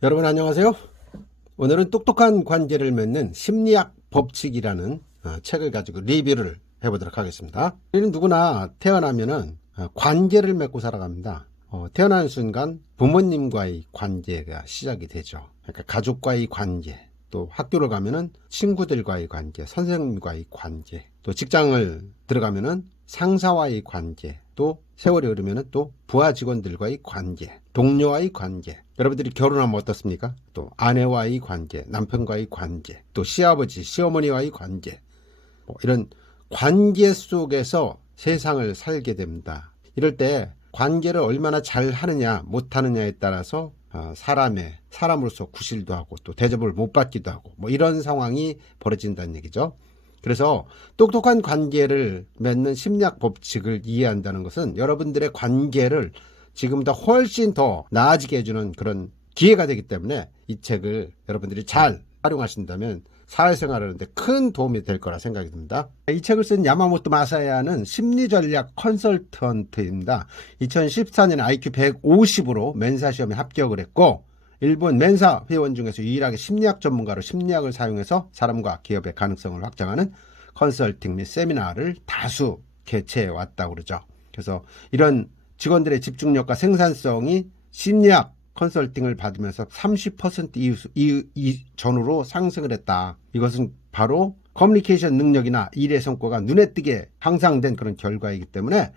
여러분 안녕하세요. 오늘은 똑똑한 관계를 맺는 심리학 법칙이라는 책을 가지고 리뷰를 해보도록 하겠습니다. 우리는 누구나 태어나면은 관계를 맺고 살아갑니다. 태어나는 순간 부모님과의 관계가 시작이 되죠. 그러니까 가족과의 관계, 또 학교를 가면은 친구들과의 관계, 선생님과의 관계, 또 직장을 들어가면은 상사와의 관계, 또 세월이 흐르면은 또 부하 직원들과의 관계, 동료와의 관계, 여러분들이 결혼하면 어떻습니까? 또 아내와의 관계, 남편과의 관계, 또 시아버지, 시어머니와의 관계, 이런 관계 속에서 세상을 살게 됩니다. 이럴 때 관계를 얼마나 잘 하느냐 못하느냐에 따라서 사람으로서 구실도 하고 또 대접을 못 받기도 하고 이런 상황이 벌어진다는 얘기죠. 그래서 똑똑한 관계를 맺는 심리학 법칙을 이해한다는 것은 여러분들의 관계를 지금보다 훨씬 더 나아지게 해주는 그런 기회가 되기 때문에 이 책을 여러분들이 잘 활용하신다면 사회생활 하는데 큰 도움이 될 거라 생각이 듭니다. 이 책을 쓴 야마모토 마사야는 심리전략 컨설턴트입니다. 2014년 IQ 150으로 멘사 시험에 합격을 했고 일본 멘사 회원 중에서 유일하게 심리학 전문가로 심리학을 사용해서 사람과 기업의 가능성을 확장하는 컨설팅 및 세미나를 다수 개최해 왔다고 그러죠. 그래서 이런 직원들의 집중력과 생산성이 심리학 컨설팅을 받으면서 30% 전후로 상승을 했다. 이것은 바로 커뮤니케이션 능력이나 일의 성과가 눈에 띄게 향상된 그런 결과이기 때문에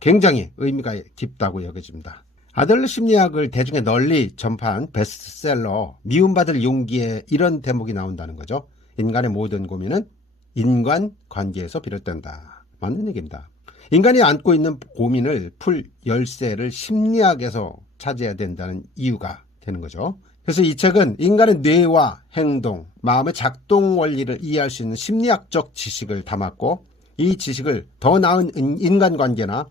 굉장히 의미가 깊다고 여겨집니다. 아들러 심리학을 대중에 널리 전파한 베스트셀러 미움받을 용기에 이런 대목이 나온다는 거죠. 인간의 모든 고민은 인간관계에서 비롯된다. 맞는 얘기입니다. 인간이 안고 있는 고민을 풀 열쇠를 심리학에서 찾아야 된다는 이유가 되는 거죠. 그래서 이 책은 인간의 뇌와 행동, 마음의 작동 원리를 이해할 수 있는 심리학적 지식을 담았고 이 지식을 더 나은 인간관계나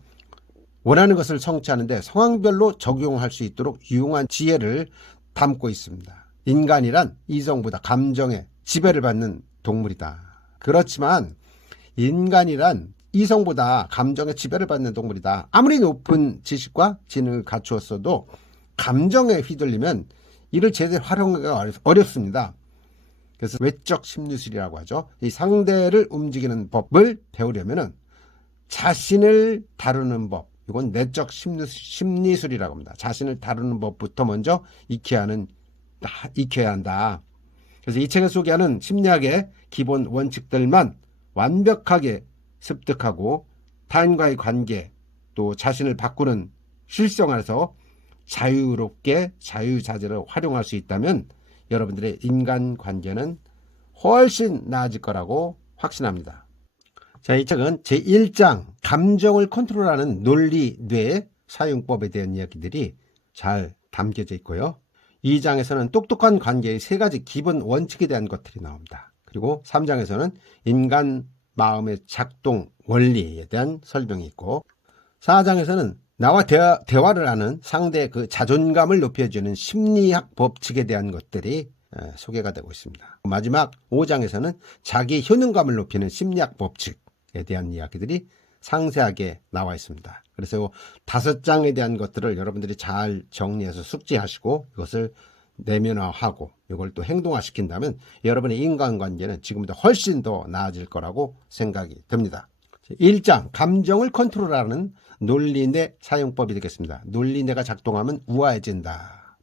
원하는 것을 성취하는데 상황별로 적용할 수 있도록 유용한 지혜를 담고 있습니다. 인간이란 이성보다 감정에 지배를 받는 동물이다. 그렇지만 인간이란 이성보다 감정에 지배를 받는 동물이다. 아무리 높은 지식과 지능을 갖추었어도 감정에 휘둘리면 이를 제대로 활용하기가 어렵습니다. 그래서 외적 심리술이라고 하죠. 이 상대를 움직이는 법을 배우려면 자신을 다루는 법, 이건 내적 심리술이라고 합니다. 자신을 다루는 법부터 먼저 익혀야 한다. 그래서 이 책에 소개하는 심리학의 기본 원칙들만 완벽하게 습득하고 타인과의 관계 또 자신을 바꾸는 실생활에서 자유롭게 자유자재를 활용할 수 있다면 여러분들의 인간관계는 훨씬 나아질 거라고 확신합니다. 자, 이 책은 제1장 감정을 컨트롤하는 논리 뇌 사용법에 대한 이야기들이 잘 담겨져 있고요. 2장에서는 똑똑한 관계의 3가지 기본 원칙에 대한 것들이 나옵니다. 그리고 3장에서는 인간 마음의 작동 원리에 대한 설명이 있고 4장에서는 나와 대화를 하는 상대의 그 자존감을 높여주는 심리학 법칙에 대한 것들이 소개가 되고 있습니다. 마지막 5장에서는 자기 효능감을 높이는 심리학 법칙에 대한 이야기들이 상세하게 나와 있습니다. 그래서 5장에 대한 것들을 여러분들이 잘 정리해서 숙지하시고 이것을 내면화하고 이걸 또 행동화시킨다면 여러분의 인간관계는 지금보다 훨씬 더 나아질 거라고 생각이 듭니다. 1장 감정을 컨트롤하는 논리뇌 사용법이 되겠습니다. 논리뇌가 작동하면 우아해진다.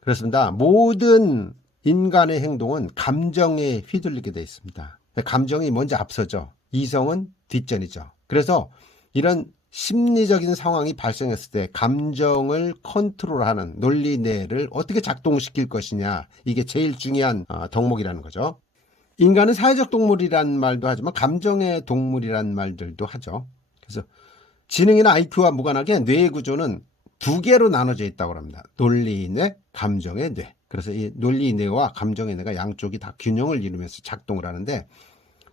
그렇습니다. 모든 인간의 행동은 감정에 휘둘리게 되어 있습니다. 감정이 먼저 앞서죠. 이성은 뒷전이죠. 그래서 이런 심리적인 상황이 발생했을 때 감정을 컨트롤하는 논리뇌를 어떻게 작동시킬 것이냐, 이게 제일 중요한 덕목이라는 거죠. 인간은 사회적 동물이란 말도 하지만 감정의 동물이란 말들도 하죠. 그래서 지능이나 IQ와 무관하게 뇌의 구조는 2개로 나눠져 있다고 합니다. 논리뇌, 감정의 뇌. 그래서 이 논리뇌와 감정의 뇌가 양쪽이 다 균형을 이루면서 작동을 하는데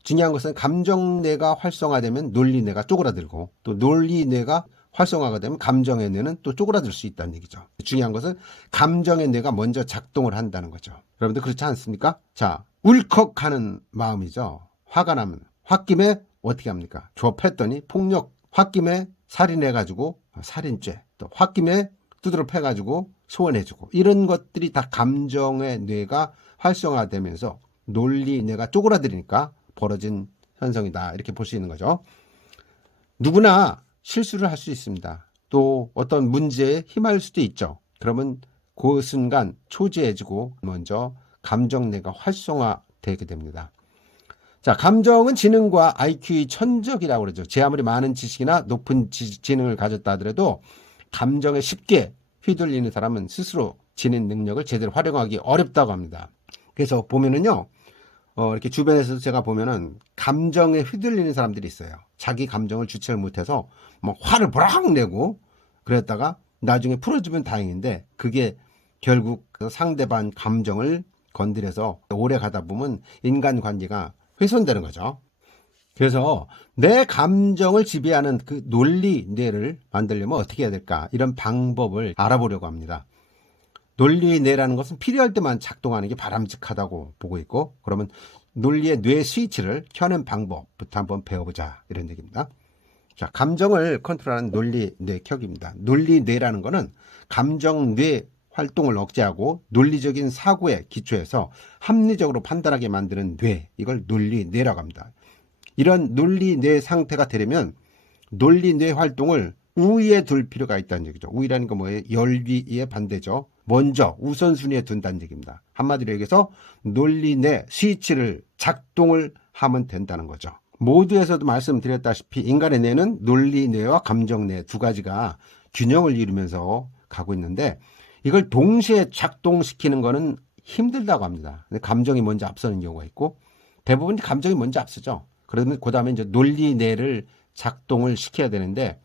중요한 것은 감정뇌가 활성화되면 논리뇌가 쪼그라들고 또 논리뇌가 활성화가 되면 감정의 뇌는 또 쪼그라들 수 있다는 얘기죠. 중요한 것은 감정의 뇌가 먼저 작동을 한다는 거죠. 여러분들 그렇지 않습니까? 자, 울컥하는 마음이죠. 화가 나면 홧김에 어떻게 합니까? 조업했더니 폭력, 홧김에 살인해가지고 살인죄, 또 홧김에 두드러 패가지고 소원해주고 이런 것들이 다 감정의 뇌가 활성화되면서 논리 뇌가 쪼그라들으니까 벌어진 현상이다. 이렇게 볼 수 있는 거죠. 누구나 실수를 할 수 있습니다. 또 어떤 문제에 휘말릴 수도 있죠. 그러면 그 순간 초조해지고 먼저 감정뇌가 활성화되게 됩니다. 자, 감정은 지능과 IQ의 천적이라고 그러죠. 제 아무리 많은 지식이나 높은 지능을 가졌다 하더라도 감정에 쉽게 휘둘리는 사람은 스스로 지닌 능력을 제대로 활용하기 어렵다고 합니다. 그래서 보면은요, 이렇게 주변에서 제가 보면은 감정에 휘둘리는 사람들이 있어요. 자기 감정을 주체를 못해서 막 화를 버럭 내고 그랬다가 나중에 풀어주면 다행인데 그게 결국 그 상대방 감정을 건드려서 오래 가다 보면 인간관계가 훼손되는 거죠. 그래서 내 감정을 지배하는 그 논리 뇌를 만들려면 어떻게 해야 될까? 이런 방법을 알아보려고 합니다. 논리 뇌라는 것은 필요할 때만 작동하는 게 바람직하다고 보고 있고, 그러면 논리의 뇌 스위치를 켜는 방법부터 한번 배워보자, 이런 얘기입니다. 자, 감정을 컨트롤하는 논리 뇌 켜기입니다. 논리 뇌라는 것은 감정 뇌 활동을 억제하고 논리적인 사고에 기초해서 합리적으로 판단하게 만드는 뇌, 이걸 논리 뇌라고 합니다. 이런 논리 뇌 상태가 되려면 논리 뇌 활동을 우위에 둘 필요가 있다는 얘기죠. 우위라는 건 뭐예요? 열위의 반대죠. 먼저 우선순위에 둔다는 얘기입니다. 한마디로 얘기해서 논리 뇌 스위치를 작동을 하면 된다는 거죠. 모두에서도 말씀드렸다시피 인간의 뇌는 논리 뇌와 감정 뇌 두 가지가 균형을 이루면서 가고 있는데 이걸 동시에 작동시키는 거는 힘들다고 합니다. 감정이 먼저 앞서는 경우가 있고 대부분 감정이 먼저 앞서죠. 그러면 그 다음에 이제 논리 뇌를 작동을 시켜야 되는데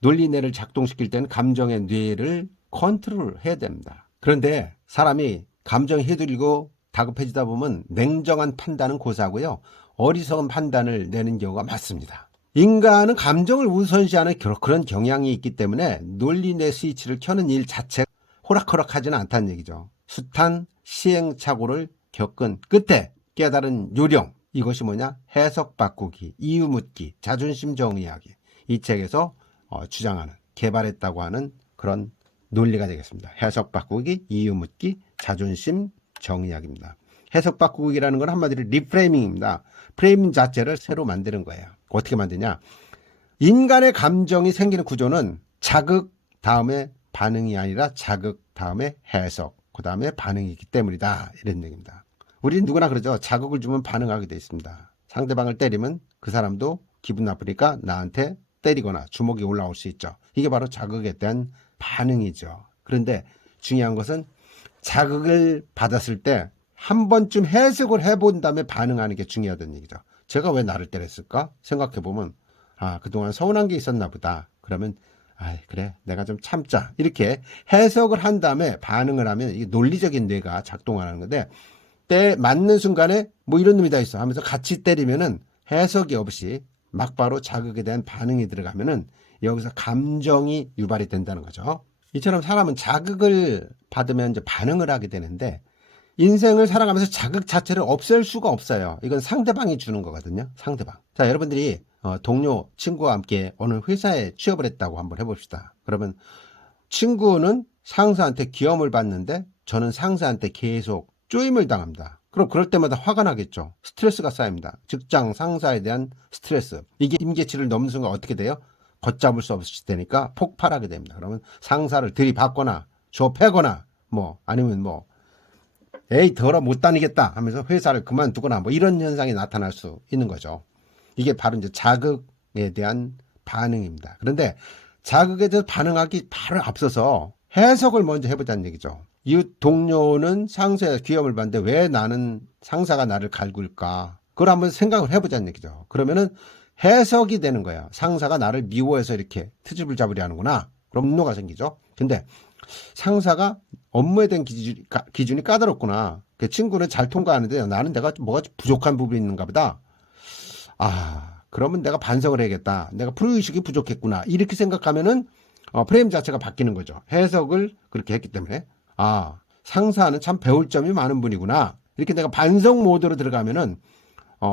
논리 뇌를 작동시킬 때는 감정의 뇌를 컨트롤 해야 됩니다. 그런데 사람이 감정이 휘둘리고 다급해지다 보면 냉정한 판단은 고사하고요. 어리석은 판단을 내는 경우가 많습니다. 인간은 감정을 우선시하는 그런 경향이 있기 때문에 논리 뇌 스위치를 켜는 일 자체가 호락호락하지는 않다는 얘기죠. 숱한 시행착오를 겪은 끝에 깨달은 요령, 이것이 뭐냐? 해석 바꾸기, 이유 묻기, 자존심 정의하기. 이 책에서 주장하는, 개발했다고 하는 그런 논리가 되겠습니다. 해석 바꾸기, 이유 묻기, 자존심 정의하기입니다. 해석 바꾸기라는 건 한마디로 리프레이밍입니다. 프레임 자체를 새로 만드는 거예요. 어떻게 만드냐? 인간의 감정이 생기는 구조는 자극 다음에 반응이 아니라 자극 다음에 해석, 그 다음에 반응이기 때문이다. 이런 얘기입니다. 우리는 누구나 그러죠. 자극을 주면 반응하게 돼 있습니다. 상대방을 때리면 그 사람도 기분 나쁘니까 나한테 때리거나 주먹이 올라올 수 있죠. 이게 바로 자극에 대한 반응이죠. 그런데 중요한 것은 자극을 받았을 때 한 번쯤 해석을 해본 다음에 반응하는 게 중요하다는 얘기죠. 제가 왜 나를 때렸을까? 생각해보면 그동안 서운한 게 있었나 보다. 그러면 그래 내가 좀 참자. 이렇게 해석을 한 다음에 반응을 하면 이게 논리적인 뇌가 작동하는 건데 때 맞는 순간에 뭐 이런 놈이 다 있어 하면서 같이 때리면은 해석이 없이 막바로 자극에 대한 반응이 들어가면은 여기서 감정이 유발이 된다는 거죠. 이처럼 사람은 자극을 받으면 이제 반응을 하게 되는데 인생을 살아가면서 자극 자체를 없앨 수가 없어요. 이건 상대방이 주는 거거든요. 상대방. 자, 여러분들이 동료, 친구와 함께 어느 회사에 취업을 했다고 한번 해봅시다. 그러면 친구는 상사한테 기염을 받는데 저는 상사한테 계속 쪼임을 당합니다. 그럼 그럴 때마다 화가 나겠죠. 스트레스가 쌓입니다. 직장 상사에 대한 스트레스. 이게 임계치를 넘는 순간 어떻게 돼요? 걷잡을 수 없이 되니까 폭발하게 됩니다. 그러면 상사를 들이받거나 좁혀거나 아니면 에이 더러 못 다니겠다 하면서 회사를 그만두거나 이런 현상이 나타날 수 있는 거죠. 이게 바로 이제 자극에 대한 반응입니다. 그런데 자극에 대해서 반응하기 바로 앞서서 해석을 먼저 해보자는 얘기죠. 이웃 동료는 상사의 기염을 받는데 왜 나는 상사가 나를 갈굴까? 그걸 한번 생각을 해보자는 얘기죠. 그러면은 해석이 되는 거야. 상사가 나를 미워해서 이렇게 트집을 잡으려 하는구나. 그럼 분노가 생기죠. 근데 상사가 업무에 대한 기준이 까다롭구나. 그 친구는 잘 통과하는데 나는 내가 뭐가 부족한 부분이 있는가 보다. 그러면 내가 반성을 해야겠다. 내가 프로의식이 부족했구나. 이렇게 생각하면은 프레임 자체가 바뀌는 거죠. 해석을 그렇게 했기 때문에 상사는 참 배울 점이 많은 분이구나. 이렇게 내가 반성 모드로 들어가면은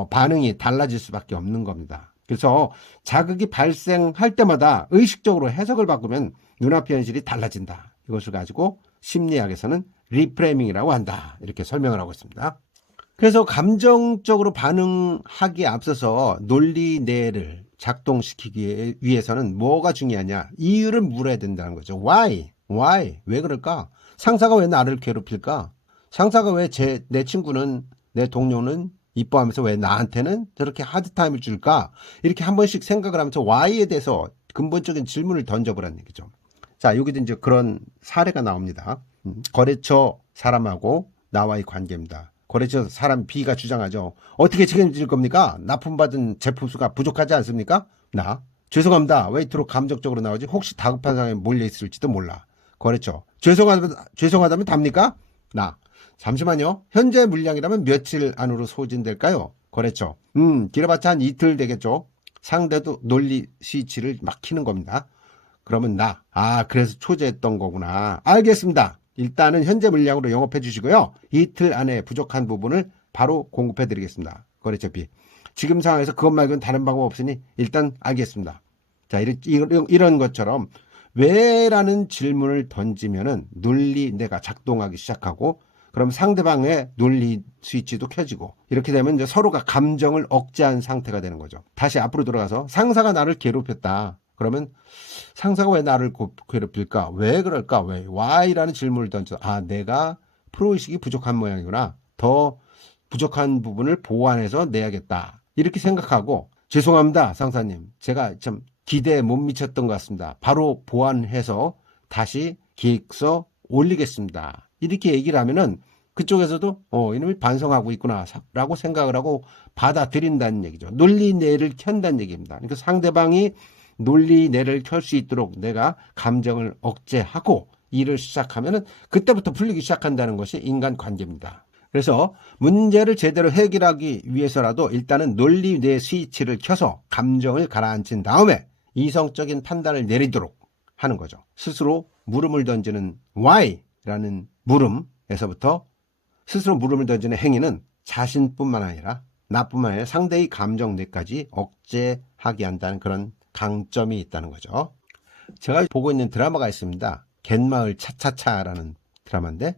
반응이 달라질 수밖에 없는 겁니다. 그래서 자극이 발생할 때마다 의식적으로 해석을 바꾸면 눈앞의 현실이 달라진다. 이것을 가지고 심리학에서는 리프레이밍이라고 한다. 이렇게 설명을 하고 있습니다. 그래서 감정적으로 반응하기에 앞서서 논리뇌를 작동시키기 위해서는 뭐가 중요하냐? 이유를 물어야 된다는 거죠. Why? 왜 그럴까? 상사가 왜 나를 괴롭힐까? 상사가 왜 내 친구는, 내 동료는 이뻐하면서 왜 나한테는 저렇게 하드타임을 줄까? 이렇게 한 번씩 생각을 하면서 Why에 대해서 근본적인 질문을 던져보라는 얘기죠. 자, 여기도 이제 그런 사례가 나옵니다. 거래처 사람하고 나와의 관계입니다. 거래처 사람 B가 주장하죠. 어떻게 책임질 겁니까? 납품받은 제품 수가 부족하지 않습니까? 죄송합니다. 왜 이토록 감정적으로 나오지? 혹시 다급한 상황에 몰려있을지도 몰라. 거래처. 죄송하다면 답니까? 잠시만요. 현재 물량이라면 며칠 안으로 소진될까요? 거래처. 길어봤자 한 이틀 되겠죠. 상대도 논리 스위치를 막 키는 겁니다. 그러면 그래서 초재했던 거구나. 알겠습니다. 일단은 현재 물량으로 영업해 주시고요. 이틀 안에 부족한 부분을 바로 공급해 드리겠습니다. 거래처 B. 지금 상황에서 그것 말고는 다른 방법 없으니 일단 알겠습니다. 자, 이런 것처럼 왜라는 질문을 던지면은 논리뇌가 작동하기 시작하고, 그럼 상대방의 논리 스위치도 켜지고, 이렇게 되면 이제 서로가 감정을 억제한 상태가 되는 거죠. 다시 앞으로 돌아가서 상사가 나를 괴롭혔다. 그러면 상사가 왜 나를 괴롭힐까? 왜 그럴까? 왜? Why라는 질문을 던져. 내가 프로의식이 부족한 모양이구나. 더 부족한 부분을 보완해서 내야겠다. 이렇게 생각하고, 죄송합니다, 상사님. 제가 참 기대에 못 미쳤던 것 같습니다. 바로 보완해서 다시 기획서 올리겠습니다. 이렇게 얘기를 하면은 그쪽에서도 이놈이 반성하고 있구나 라고 생각을 하고 받아들인다는 얘기죠. 논리뇌를 켠다는 얘기입니다. 그러니까 상대방이 논리뇌를 켤 수 있도록 내가 감정을 억제하고 일을 시작하면은 그때부터 풀리기 시작한다는 것이 인간관계입니다. 그래서 문제를 제대로 해결하기 위해서라도 일단은 논리뇌 스위치를 켜서 감정을 가라앉힌 다음에 이성적인 판단을 내리도록 하는 거죠. 스스로 물음을 던지는 Why라는 물음에서부터 스스로 물음을 던지는 행위는 자신뿐만 아니라 나뿐만 아니라 상대의 감정뇌까지 억제하게 한다는 그런 강점이 있다는 거죠. 제가 보고 있는 드라마가 있습니다. 갯마을 차차차라는 드라마인데,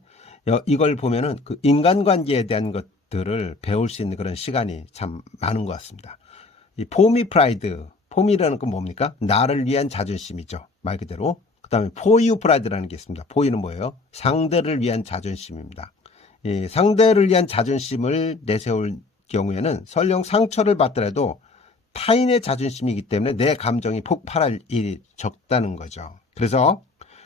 이걸 보면은 그 인간관계에 대한 것들을 배울 수 있는 그런 시간이 참 많은 것 같습니다. 이 포미 프라이드, 포미라는 건 뭡니까? 나를 위한 자존심이죠. 말 그대로. 그 다음에 포유 프라이드라는 게 있습니다. 포유는 뭐예요? 상대를 위한 자존심입니다. 이 상대를 위한 자존심을 내세울 경우에는 설령 상처를 받더라도 타인의 자존심이기 때문에 내 감정이 폭발할 일이 적다는 거죠. 그래서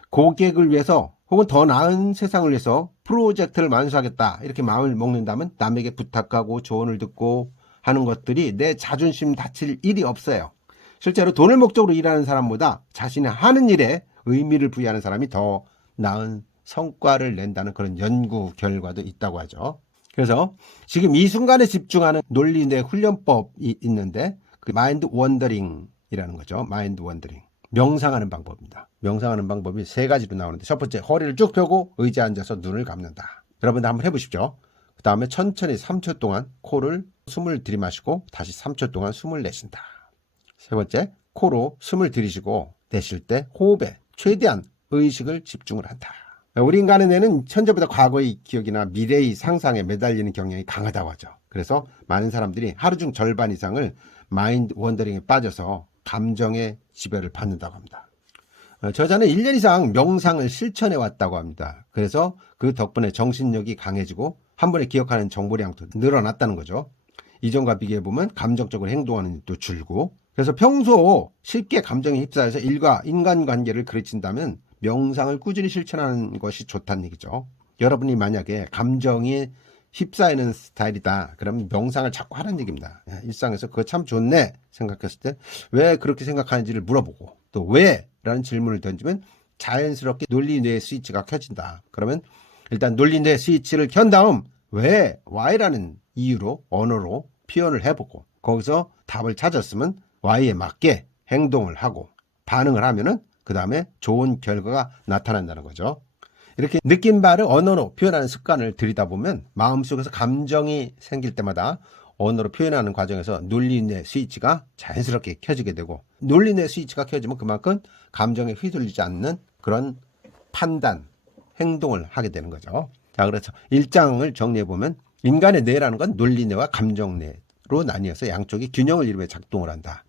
고객을 위해서 혹은 더 나은 세상을 위해서 프로젝트를 완수하겠다 이렇게 마음을 먹는다면 남에게 부탁하고 조언을 듣고 하는 것들이 내 자존심 다칠 일이 없어요. 실제로 돈을 목적으로 일하는 사람보다 자신이 하는 일에 의미를 부여하는 사람이 더 나은 성과를 낸다는 그런 연구 결과도 있다고 하죠. 그래서 지금 이 순간에 집중하는 논리뇌 훈련법이 있는데, 그 마인드 원더링이라는 거죠. 마인드 원더링. 명상하는 방법입니다. 명상하는 방법이 3가지로 나오는데, 첫 번째, 허리를 쭉 펴고 의자에 앉아서 눈을 감는다. 여러분들 한번 해보십시오. 그 다음에 천천히 3초 동안 코를 숨을 들이마시고 다시 3초 동안 숨을 내쉰다. 세 번째, 코로 숨을 들이쉬고 내쉴 때 호흡에 최대한 의식을 집중을 한다. 우리 인간의 뇌는 현재보다 과거의 기억이나 미래의 상상에 매달리는 경향이 강하다고 하죠. 그래서 많은 사람들이 하루 중 절반 이상을 마인드 원더링에 빠져서 감정의 지배를 받는다고 합니다. 저자는 1년 이상 명상을 실천해 왔다고 합니다. 그래서 그 덕분에 정신력이 강해지고 한 번에 기억하는 정보량도 늘어났다는 거죠. 이전과 비교해보면 감정적으로 행동하는 일도 줄고, 그래서 평소 쉽게 감정에 휩싸여서 일과 인간관계를 그르친다면 명상을 꾸준히 실천하는 것이 좋다는 얘기죠. 여러분이 만약에 감정이 휩싸이는 스타일이다, 그럼 명상을 자꾸 하라는 얘기입니다. 일상에서 그거 참 좋네 생각했을 때 왜 그렇게 생각하는지를 물어보고, 또 왜? 라는 질문을 던지면 자연스럽게 논리뇌 스위치가 켜진다. 그러면 일단 논리뇌 스위치를 켠 다음 왜? Why라는 이유로 언어로 표현을 해보고, 거기서 답을 찾았으면 Why에 맞게 행동을 하고 반응을 하면은 그 다음에 좋은 결과가 나타난다는 거죠. 이렇게 느낀 바를 언어로 표현하는 습관을 들이다 보면 마음속에서 감정이 생길 때마다 언어로 표현하는 과정에서 논리뇌 스위치가 자연스럽게 켜지게 되고, 논리뇌 스위치가 켜지면 그만큼 감정에 휘둘리지 않는 그런 판단, 행동을 하게 되는 거죠. 자, 그래서 1장을 정리해보면 인간의 뇌라는 건 논리뇌와 감정뇌로 나뉘어서 양쪽이 균형을 이루며 작동을 한다.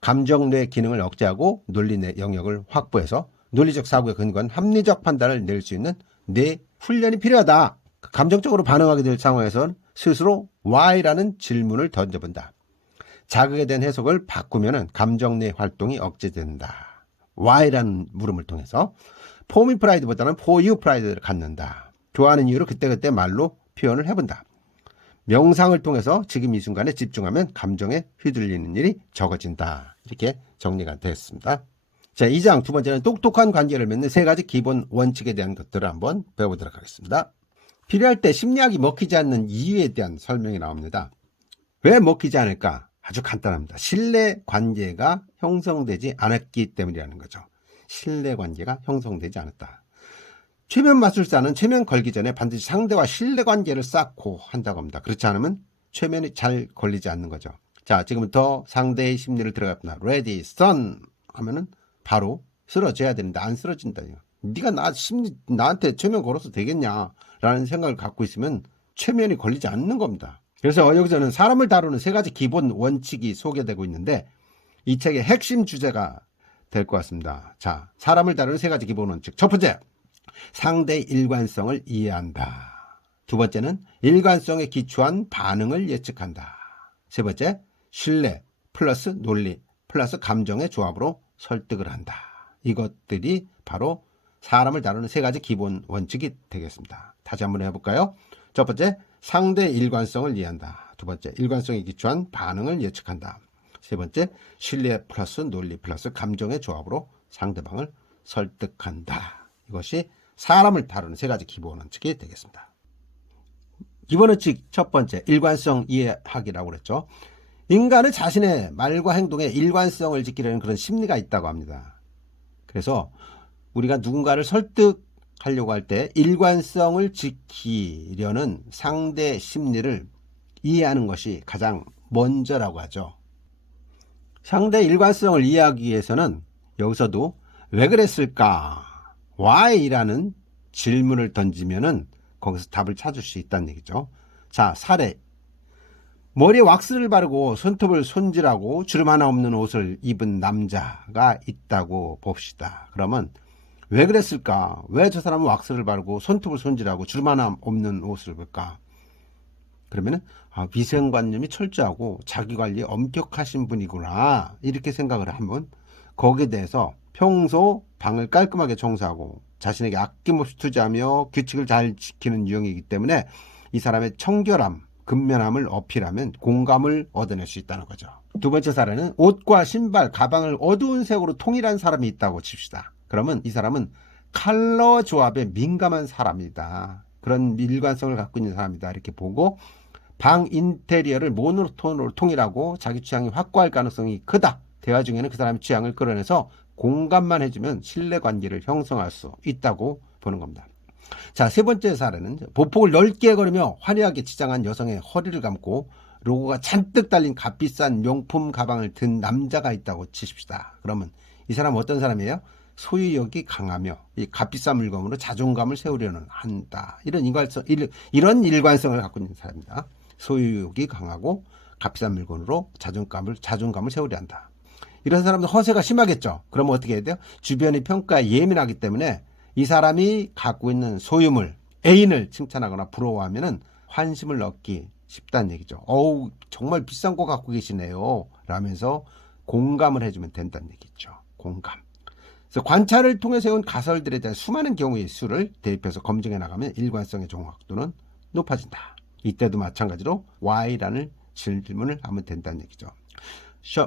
감정뇌 기능을 억제하고 논리뇌 영역을 확보해서 논리적 사고에 근거한 합리적 판단을 낼 수 있는 뇌 훈련이 필요하다. 감정적으로 반응하게 될 상황에서는 스스로 why라는 질문을 던져본다. 자극에 대한 해석을 바꾸면 감정뇌 활동이 억제된다. why라는 물음을 통해서 for me pride보다는 for you pride를 갖는다. 좋아하는 이유를 그때그때 말로 표현을 해본다. 명상을 통해서 지금 이 순간에 집중하면 감정에 휘둘리는 일이 적어진다. 이렇게 정리가 되었습니다. 자, 2장 두 번째는 똑똑한 관계를 맺는 3가지 기본 원칙에 대한 것들을 한번 배워보도록 하겠습니다. 필요할 때 심리학이 먹히지 않는 이유에 대한 설명이 나옵니다. 왜 먹히지 않을까? 아주 간단합니다. 신뢰관계가 형성되지 않았기 때문이라는 거죠. 신뢰관계가 형성되지 않았다. 최면 마술사는 최면 걸기 전에 반드시 상대와 신뢰관계를 쌓고 한다고 합니다. 그렇지 않으면 최면이 잘 걸리지 않는 거죠. 자, 지금부터 상대의 심리를 들어갑니다. Ready, son 하면은 바로 쓰러져야 되는데 안 쓰러진다. 네가 나한테 최면 걸어서 되겠냐 라는 생각을 갖고 있으면 최면이 걸리지 않는 겁니다. 그래서 여기서는 사람을 다루는 3가지 기본 원칙이 소개되고 있는데 이 책의 핵심 주제가 될 것 같습니다. 자, 사람을 다루는 3가지 기본 원칙. 첫 번째, 상대의 일관성을 이해한다. 두 번째는 일관성에 기초한 반응을 예측한다. 세 번째, 신뢰 플러스 논리 플러스 감정의 조합으로 설득을 한다. 이것들이 바로 사람을 다루는 3가지 기본 원칙이 되겠습니다. 다시 한번 해볼까요? 첫 번째, 상대의 일관성을 이해한다. 두 번째, 일관성에 기초한 반응을 예측한다. 세 번째, 신뢰 플러스 논리 플러스 감정의 조합으로 상대방을 설득한다. 이것이 사람을 다루는 3가지 기본 원칙이 되겠습니다. 기본 원칙 첫 번째, 일관성 이해하기라고 그랬죠. 인간은 자신의 말과 행동에 일관성을 지키려는 그런 심리가 있다고 합니다. 그래서 우리가 누군가를 설득하려고 할 때 일관성을 지키려는 상대 심리를 이해하는 것이 가장 먼저라고 하죠. 상대 일관성을 이해하기 위해서는 여기서도 왜 그랬을까? why라는 질문을 던지면은 거기서 답을 찾을 수 있다는 얘기죠. 자, 사례. 머리에 왁스를 바르고 손톱을 손질하고 주름 하나 없는 옷을 입은 남자가 있다고 봅시다. 그러면 왜 그랬을까? 왜 저 사람은 왁스를 바르고 손톱을 손질하고 주름 하나 없는 옷을 입을까? 그러면은 위생관념이 철저하고 자기관리에 엄격하신 분이구나 이렇게 생각을 하면 거기에 대해서 평소 방을 깔끔하게 청소하고 자신에게 아낌없이 투자하며 규칙을 잘 지키는 유형이기 때문에 이 사람의 청결함, 근면함을 어필하면 공감을 얻어낼 수 있다는 거죠. 두 번째 사례는 옷과 신발, 가방을 어두운 색으로 통일한 사람이 있다고 칩시다. 그러면 이 사람은 컬러 조합에 민감한 사람이다. 그런 일관성을 갖고 있는 사람이다. 이렇게 보고 방 인테리어를 모노톤으로 통일하고 자기 취향이 확고할 가능성이 크다. 대화 중에는 그 사람의 취향을 끌어내서 공감만 해주면 신뢰관계를 형성할 수 있다고 보는 겁니다. 자, 세 번째 사례는 보폭을 넓게 거리며 화려하게 치장한 여성의 허리를 감고 로고가 잔뜩 달린 값비싼 명품 가방을 든 남자가 있다고 치십시다. 그러면 이 사람은 어떤 사람이에요? 소유욕이 강하며 이 값비싼 물건으로 자존감을 세우려는 한다. 이런 일관성을 갖고 있는 사람입니다. 소유욕이 강하고 값비싼 물건으로 자존감을 세우려 한다. 이런 사람들 허세가 심하겠죠. 그러면 어떻게 해야 돼요? 주변의 평가에 예민하기 때문에 이 사람이 갖고 있는 소유물, 애인을 칭찬하거나 부러워하면은 환심을 얻기 쉽다는 얘기죠. 어우, 정말 비싼 거 갖고 계시네요. 라면서 공감을 해주면 된다는 얘기죠. 공감. 그래서 관찰을 통해서 해온 가설들에 대한 수많은 경우의 수를 대입해서 검증해 나가면 일관성의 정확도는 높아진다. 이때도 마찬가지로 why라는 질문을 하면 된다는 얘기죠.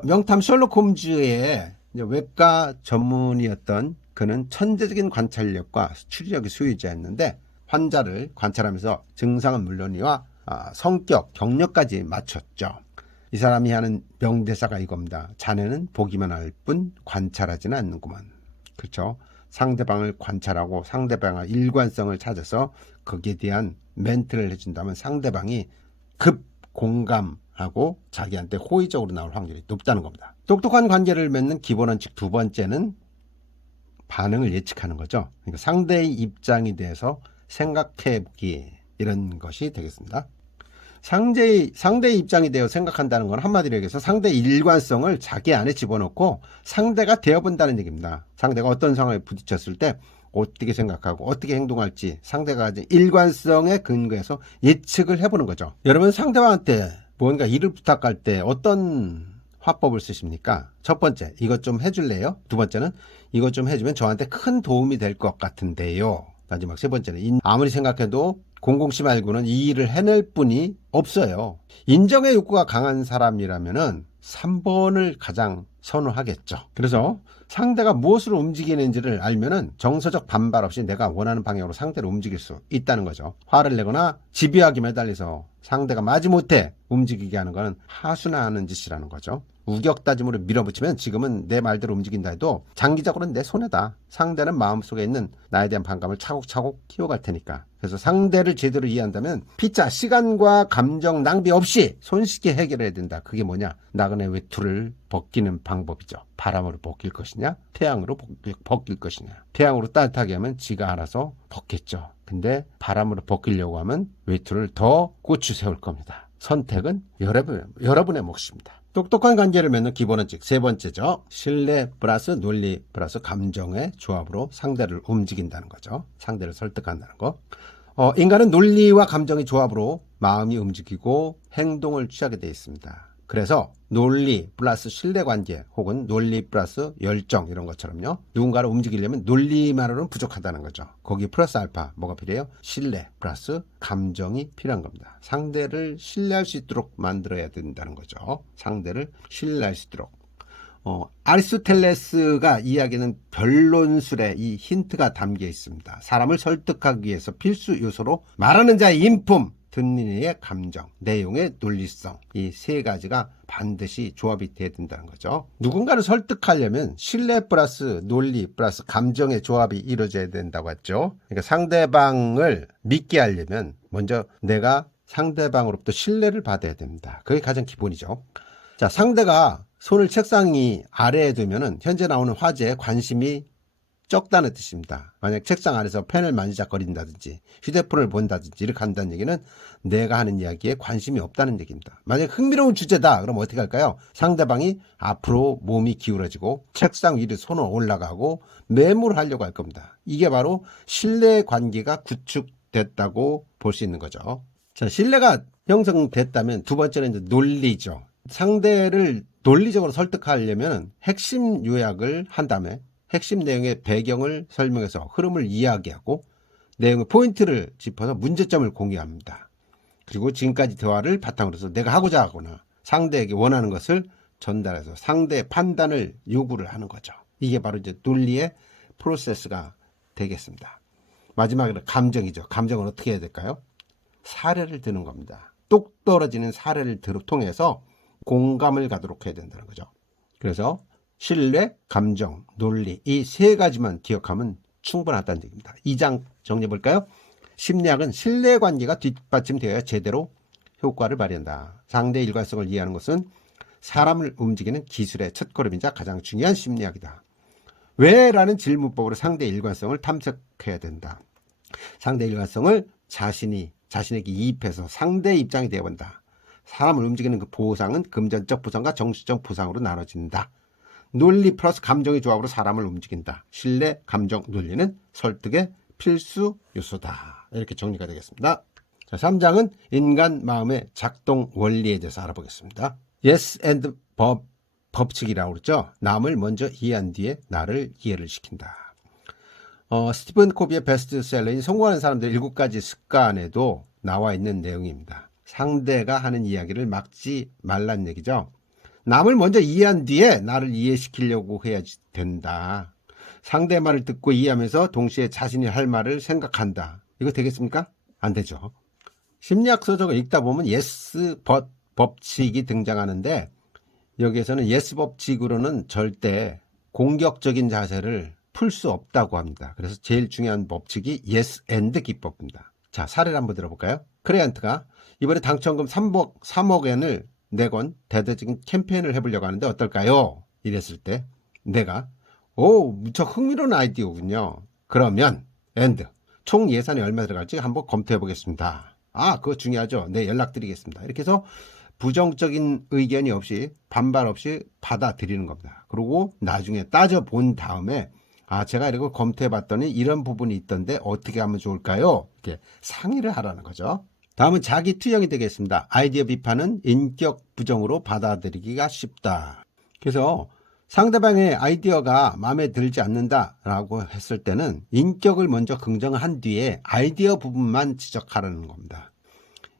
명탐 셜록 홈즈의 외과 전문의였던 그는 천재적인 관찰력과 추리력의 소유자였는데 환자를 관찰하면서 증상은 물론이와 성격, 경력까지 맞췄죠. 이 사람이 하는 명대사가 이겁니다. 자네는 보기만 할 뿐 관찰하지는 않는구만. 그렇죠. 상대방을 관찰하고 상대방의 일관성을 찾아서 거기에 대한 멘트를 해준다면 상대방이 급 공감하고 자기한테 호의적으로 나올 확률이 높다는 겁니다. 똑똑한 관계를 맺는 기본 원칙 두 번째는 반응을 예측하는 거죠. 그러니까 상대의 입장에 대해서 생각해보기, 이런 것이 되겠습니다. 상대의 입장이 되어 생각한다는 건 한마디로 얘기해서 상대의 일관성을 자기 안에 집어넣고 상대가 되어본다는 얘기입니다. 상대가 어떤 상황에 부딪혔을 때 어떻게 생각하고 어떻게 행동할지 상대가 가진 일관성에 근거해서 예측을 해보는 거죠. 여러분, 상대방한테 뭔가 일을 부탁할 때 어떤 화법을 쓰십니까? 첫 번째, 이것 좀 해줄래요? 두 번째는, 이것 좀 해주면 저한테 큰 도움이 될 것 같은데요. 마지막 세 번째는, 아무리 생각해도 007 말고는 이 일을 해낼 분이 없어요. 인정의 욕구가 강한 사람이라면은 3번을 가장 선호하겠죠. 그래서 상대가 무엇으로 움직이는지를 알면은 정서적 반발 없이 내가 원하는 방향으로 상대를 움직일 수 있다는 거죠. 화를 내거나 집요하게 매달려서 상대가 마지못해 움직이게 하는 것은 하순하는 짓이라는 거죠. 우격다짐으로 밀어붙이면 지금은 내 말대로 움직인다 해도 장기적으로는 내 손해다. 상대는 마음속에 있는 나에 대한 반감을 차곡차곡 키워갈 테니까. 그래서 상대를 제대로 이해한다면 피자, 시간과 감정 낭비 없이 손쉽게 해결해야 된다. 그게 뭐냐? 나그네 외투를 벗기는 방법이죠. 바람으로 벗길 것이냐, 태양으로 벗길 것이냐. 태양으로 따뜻하게 하면 지가 알아서 벗겠죠. 근데 바람으로 벗기려고 하면 외투를 더 고추 세울 겁니다. 선택은 여러분의 몫입니다. 똑똑한 관계를 맺는 기본 원칙 세 번째죠. 신뢰 플러스 논리 플러스 감정의 조합으로 상대를 움직인다는 거죠. 상대를 설득한다는 거. 인간은 논리와 감정의 조합으로 마음이 움직이고 행동을 취하게 되어 있습니다. 그래서 논리 플러스 신뢰관계 혹은 논리 플러스 열정, 이런 것처럼요, 누군가를 움직이려면 논리만으로는 부족하다는 거죠. 거기 플러스 알파 뭐가 필요해요? 신뢰 플러스 감정이 필요한 겁니다. 상대를 신뢰할 수 있도록 만들어야 된다는 거죠. 상대를 신뢰할 수 있도록. 아리스토텔레스가 이야기하는 변론술에 이 힌트가 담겨 있습니다. 사람을 설득하기 위해서 필수 요소로 말하는 자의 인품, 듣는 이의 감정, 내용의 논리성, 이 세 가지가 반드시 조합이 돼야 된다는 거죠. 누군가를 설득하려면 신뢰 플러스 논리 플러스 감정의 조합이 이루어져야 된다고 했죠. 그러니까 상대방을 믿게 하려면 먼저 내가 상대방으로부터 신뢰를 받아야 됩니다. 그게 가장 기본이죠. 자, 상대가 손을 책상이 아래에 두면은 현재 나오는 화제에 관심이 적다는 뜻입니다. 만약 책상 아래서 펜을 만지작거린다든지 휴대폰을 본다든지 이렇게 한다는 얘기는 내가 하는 이야기에 관심이 없다는 얘기입니다. 만약 흥미로운 주제다, 그럼 어떻게 할까요? 상대방이 앞으로 몸이 기울어지고 책상 위로 손을 올라가고 메모를 하려고 할 겁니다. 이게 바로 신뢰 관계가 구축됐다고 볼 수 있는 거죠. 자, 신뢰가 형성됐다면 두 번째는 이제 논리죠. 상대를 논리적으로 설득하려면 핵심 요약을 한 다음에 핵심 내용의 배경을 설명해서 흐름을 이야기하고 내용의 포인트를 짚어서 문제점을 공유합니다. 그리고 지금까지 대화를 바탕으로 해서 내가 하고자 하거나 상대에게 원하는 것을 전달해서 상대의 판단을 요구를 하는 거죠. 이게 바로 이제 논리의 프로세스가 되겠습니다. 마지막으로 감정이죠. 감정은 어떻게 해야 될까요? 사례를 드는 겁니다. 똑 떨어지는 사례를 통해서 공감을 가도록 해야 된다는 거죠. 그래서 신뢰, 감정, 논리, 이 세 가지만 기억하면 충분하다는 얘기입니다. 2장 정리해 볼까요? 심리학은 신뢰관계가 뒷받침되어야 제대로 효과를 발휘한다. 상대의 일관성을 이해하는 것은 사람을 움직이는 기술의 첫걸음이자 가장 중요한 심리학이다. 왜? 라는 질문법으로 상대의 일관성을 탐색해야 된다. 상대의 일관성을 자신에게 이입해서 상대의 입장이 되어본다. 사람을 움직이는 그 보상은 금전적 보상과 정신적 보상으로 나눠진다. 논리 플러스 감정의 조합으로 사람을 움직인다. 신뢰, 감정, 논리는 설득의 필수 요소다. 이렇게 정리가 되겠습니다. 자, 3장은 인간 마음의 작동 원리에 대해서 알아보겠습니다. Yes and 법칙이라고 그러죠. 남을 먼저 이해한 뒤에 나를 이해를 시킨다. 스티븐 코비의 베스트셀러인 성공하는 사람들 7가지 습관에도 나와 있는 내용입니다. 상대가 하는 이야기를 막지 말란 얘기죠. 남을 먼저 이해한 뒤에 나를 이해시키려고 해야 된다. 상대 말을 듣고 이해하면서 동시에 자신이 할 말을 생각한다. 이거 되겠습니까? 안 되죠. 심리학 서적을 읽다 보면 예스 법칙이 등장하는데 여기에서는 예스 법칙으로는 절대 공격적인 자세를 풀 수 없다고 합니다. 그래서 제일 중요한 법칙이 예스 앤드 기법입니다. 자, 사례를 한번 들어볼까요? 클라이언트가 이번에 당첨금 3억 엔을 내건 대대적인 캠페인을 해보려고 하는데 어떨까요? 이랬을 때 내가 오, 무척 흥미로운 아이디어군요. 그러면 엔드. 총 예산이 얼마 들어갈지 한번 검토해 보겠습니다. 아, 그거 중요하죠. 네, 연락드리겠습니다. 이렇게 해서 부정적인 의견이 없이 반발 없이 받아들이는 겁니다. 그리고 나중에 따져본 다음에 아, 제가 이거 검토해 봤더니 이런 부분이 있던데 어떻게 하면 좋을까요? 이렇게 상의를 하라는 거죠. 다음은 자기 투영이 되겠습니다. 아이디어 비판은 인격 부정으로 받아들이기가 쉽다. 그래서 상대방의 아이디어가 마음에 들지 않는다라고 했을 때는 인격을 먼저 긍정한 뒤에 아이디어 부분만 지적하라는 겁니다.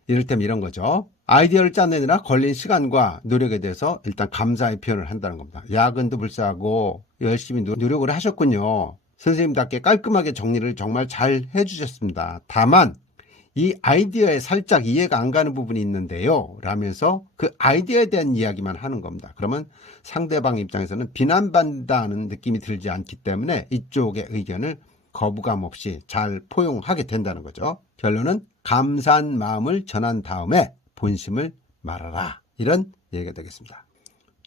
이를테면 이런 거죠. 아이디어를 짜내느라 걸린 시간과 노력에 대해서 일단 감사의 표현을 한다는 겁니다. 야근도 불사하고 열심히 노력을 하셨군요. 선생님답게 깔끔하게 정리를 정말 잘 해주셨습니다. 다만 이 아이디어에 살짝 이해가 안 가는 부분이 있는데요 라면서 그 아이디어에 대한 이야기만 하는 겁니다. 그러면 상대방 입장에서는 비난받는다는 느낌이 들지 않기 때문에 이쪽의 의견을 거부감 없이 잘 포용하게 된다는 거죠. 결론은 감사한 마음을 전한 다음에 본심을 말하라, 이런 얘기가 되겠습니다.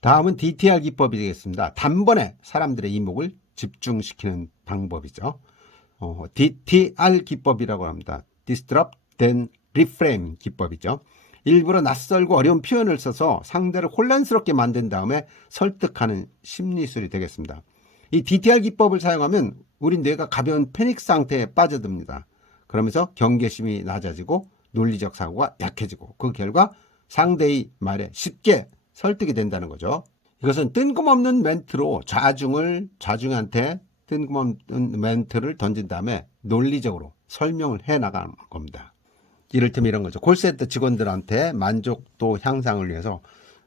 다음은 DTR 기법이 되겠습니다. 단번에 사람들의 이목을 집중시키는 방법이죠. DTR 기법이라고 합니다. Disrupt then Reframe 기법이죠. 일부러 낯설고 어려운 표현을 써서 상대를 혼란스럽게 만든 다음에 설득하는 심리술이 되겠습니다. 이 DTR 기법을 사용하면 우리 뇌가 가벼운 패닉 상태에 빠져듭니다. 그러면서 경계심이 낮아지고 논리적 사고가 약해지고 그 결과 상대의 말에 쉽게 설득이 된다는 거죠. 이것은 뜬금없는 멘트로 좌중한테 뜬금없는 멘트를 던진 다음에 논리적으로 설명을 해 나가는 겁니다. 이를테면 이런 거죠. 콜센터 직원들한테 만족도 향상을 위해서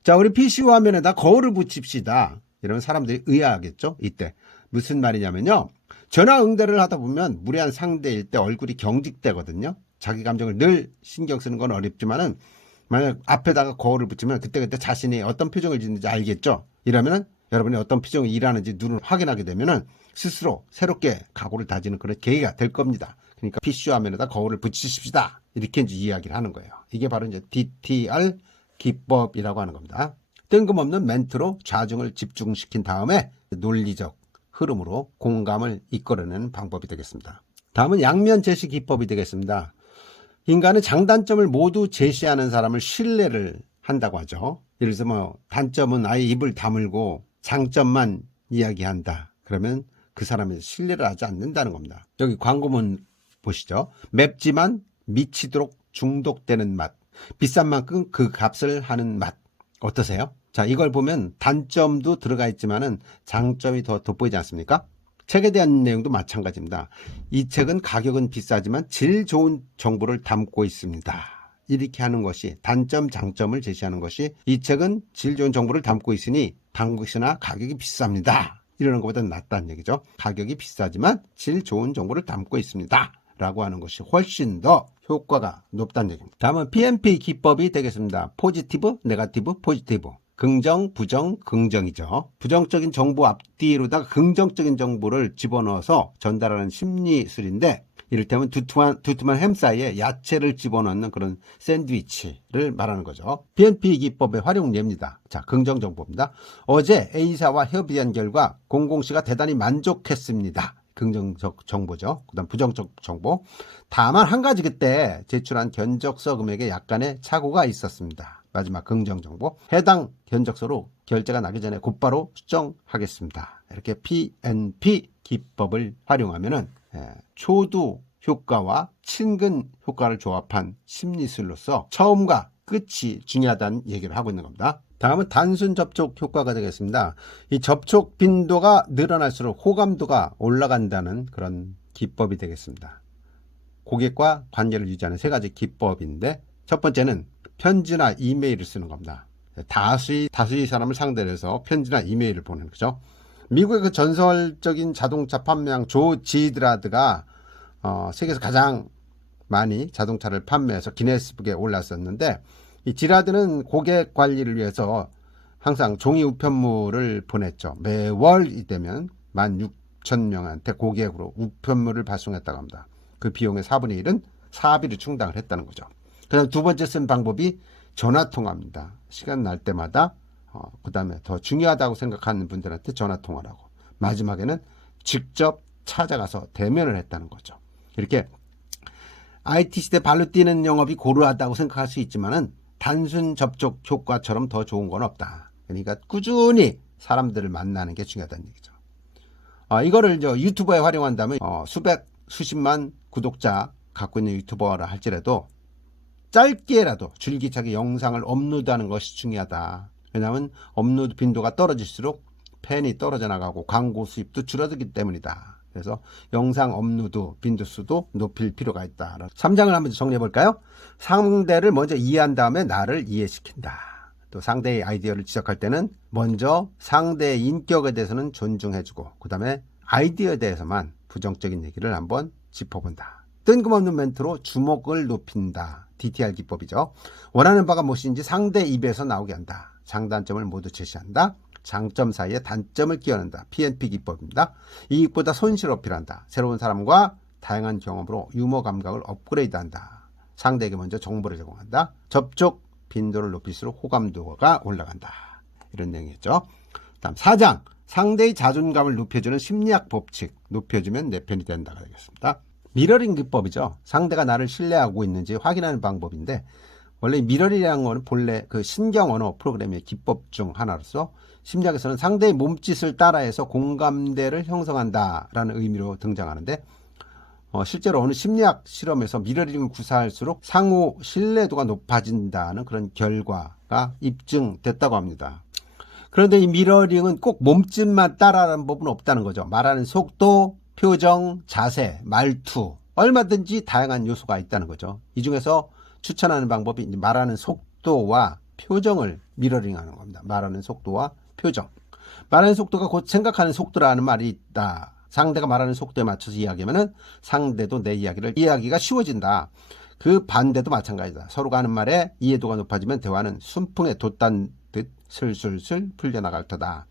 자, 우리 PC 화면에다 거울을 붙입시다. 이러면 사람들이 의아하겠죠. 이때 무슨 말이냐면요, 전화 응대를 하다 보면 무례한 상대일 때 얼굴이 경직되거든요. 자기 감정을 늘 신경 쓰는 건 어렵지만은 만약 앞에다가 거울을 붙이면 그때그때 자신이 어떤 표정을 짓는지 알겠죠. 이러면 여러분이 어떤 표정이 일하는지 눈을 확인하게 되면은 스스로 새롭게 각오를 다지는 그런 계기가 될 겁니다. 그러니까 PC 화면에다 거울을 붙이십시다. 이렇게 이제 이야기를 하는 거예요. 이게 바로 이제 DTR 기법이라고 하는 겁니다. 뜬금없는 멘트로 좌중을 집중시킨 다음에 논리적 흐름으로 공감을 이끌어내는 방법이 되겠습니다. 다음은 양면 제시 기법이 되겠습니다. 인간은 장단점을 모두 제시하는 사람을 신뢰를 한다고 하죠. 예를 들어서 뭐 단점은 아예 입을 다물고 장점만 이야기한다. 그러면 그 사람이 신뢰를 하지 않는다는 겁니다. 여기 광고문 보시죠. 맵지만 미치도록 중독되는 맛. 비싼 만큼 그 값을 하는 맛. 어떠세요? 자, 이걸 보면 단점도 들어가 있지만은 장점이 더 돋보이지 않습니까? 책에 대한 내용도 마찬가지입니다. 이 책은 가격은 비싸지만 질 좋은 정보를 담고 있습니다. 이렇게 하는 것이 단점, 장점을 제시하는 것이 이 책은 질 좋은 정보를 담고 있으니 당시나 가격이 비쌉니다. 이러는 것보다 낫다는 얘기죠. 가격이 비싸지만 질 좋은 정보를 담고 있습니다. 라고 하는 것이 훨씬 더 효과가 높다는 얘기입니다. 다음은 PMP 기법이 되겠습니다. 포지티브, 네거티브, 포지티브. 긍정, 부정, 긍정이죠. 부정적인 정보 앞뒤로다가 긍정적인 정보를 집어넣어서 전달하는 심리술인데, 이를테면 두툼한 햄 사이에 야채를 집어넣는 그런 샌드위치를 말하는 거죠. PNP 기법의 활용 예입니다. 자, 긍정 정보입니다. 어제 A사와 협의한 결과 00C가 대단히 만족했습니다. 긍정적 정보죠. 그 다음 부정적 정보. 다만 한 가지 그때 제출한 견적서 금액에 약간의 착오가 있었습니다. 마지막 긍정 정보. 해당 견적서로 결제가 나기 전에 곧바로 수정하겠습니다. 이렇게 PNP 기법을 활용하면은 초두 효과와 친근 효과를 조합한 심리술로서 처음과 끝이 중요하다는 얘기를 하고 있는 겁니다. 다음은 단순 접촉 효과가 되겠습니다. 이 접촉 빈도가 늘어날수록 호감도가 올라간다는 그런 기법이 되겠습니다. 고객과 관계를 유지하는 세 가지 기법인데, 첫 번째는 편지나 이메일을 쓰는 겁니다. 다수의 사람을 상대로 해서 편지나 이메일을 보내는 거죠. 미국의 그 전설적인 자동차 판매왕 조 지드라드가 세계에서 가장 많이 자동차를 판매해서 기네스북에 올랐었는데, 이 지라드는 고객 관리를 위해서 항상 종이 우편물을 보냈죠. 매월이 되면 16,000명한테 고객으로 우편물을 발송했다고 합니다. 그 비용의 4분의 1은 사비를 충당을 했다는 거죠. 그 다음 두 번째 쓴 방법이 전화통화입니다. 시간 날 때마다 그 다음에 더 중요하다고 생각하는 분들한테 전화통화를 하고, 마지막에는 직접 찾아가서 대면을 했다는 거죠. 이렇게 IT 시대 발로 뛰는 영업이 고루하다고 생각할 수 있지만은 단순 접촉 효과처럼 더 좋은 건 없다. 그러니까 꾸준히 사람들을 만나는 게 중요하다는 얘기죠. 이거를 유튜버에 활용한다면 수백 수십만 구독자 갖고 있는 유튜버라 할지라도 짧게라도 줄기차게 영상을 업로드하는 것이 중요하다. 왜냐하면 업로드 빈도가 떨어질수록 팬이 떨어져 나가고 광고 수입도 줄어들기 때문이다. 그래서 영상 업로드 빈도수도 높일 필요가 있다. 3장을 한번 정리해 볼까요? 상대를 먼저 이해한 다음에 나를 이해시킨다. 또 상대의 아이디어를 지적할 때는 먼저 상대의 인격에 대해서는 존중해주고 그 다음에 아이디어에 대해서만 부정적인 얘기를 한번 짚어본다. 뜬금없는 멘트로 주목을 높인다. DTR 기법이죠. 원하는 바가 무엇인지 상대 입에서 나오게 한다. 장단점을 모두 제시한다. 장점 사이에 단점을 끼워낸다. PNP 기법입니다. 이익보다 손실을 어필한다. 새로운 사람과 다양한 경험으로 유머 감각을 업그레이드한다. 상대에게 먼저 정보를 제공한다. 접촉 빈도를 높일수록 호감도가 올라간다. 이런 내용이었죠. 다음 4장 상대의 자존감을 높여주는 심리학 법칙. 높여주면 내 편이 된다가 되겠습니다. 미러링 기법이죠. 상대가 나를 신뢰하고 있는지 확인하는 방법인데 원래 미러링이라는 거는 본래 그 신경 언어 프로그램의 기법 중 하나로서 심리학에서는 상대의 몸짓을 따라해서 공감대를 형성한다라는 의미로 등장하는데 실제로 어느 심리학 실험에서 미러링을 구사할수록 상호 신뢰도가 높아진다는 그런 결과가 입증됐다고 합니다. 그런데 이 미러링은 꼭 몸짓만 따라하는 법은 없다는 거죠. 말하는 속도, 표정, 자세, 말투 얼마든지 다양한 요소가 있다는 거죠. 이 중에서 추천하는 방법이 말하는 속도와 표정을 미러링하는 겁니다. 말하는 속도와 표정. 말하는 속도가 곧 생각하는 속도라는 말이 있다. 상대가 말하는 속도에 맞춰서 이야기하면 상대도 내 이야기를 이해하기가 쉬워진다. 그 반대도 마찬가지다. 서로가 하는 말에 이해도가 높아지면 대화는 순풍에 돛단 듯 슬슬슬 풀려나갈 터다.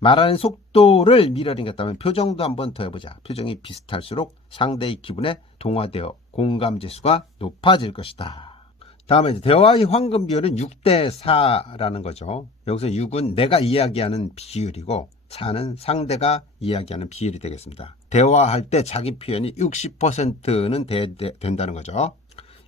말하는 속도를 미러링했다면 표정도 한번 더 해보자. 표정이 비슷할수록 상대의 기분에 동화되어 공감 지수가 높아질 것이다. 다음에 이제 대화의 황금 비율은 6대 4라는 거죠. 여기서 6은 내가 이야기하는 비율이고 4는 상대가 이야기하는 비율이 되겠습니다. 대화할 때 자기 표현이 60%는 된다는 거죠.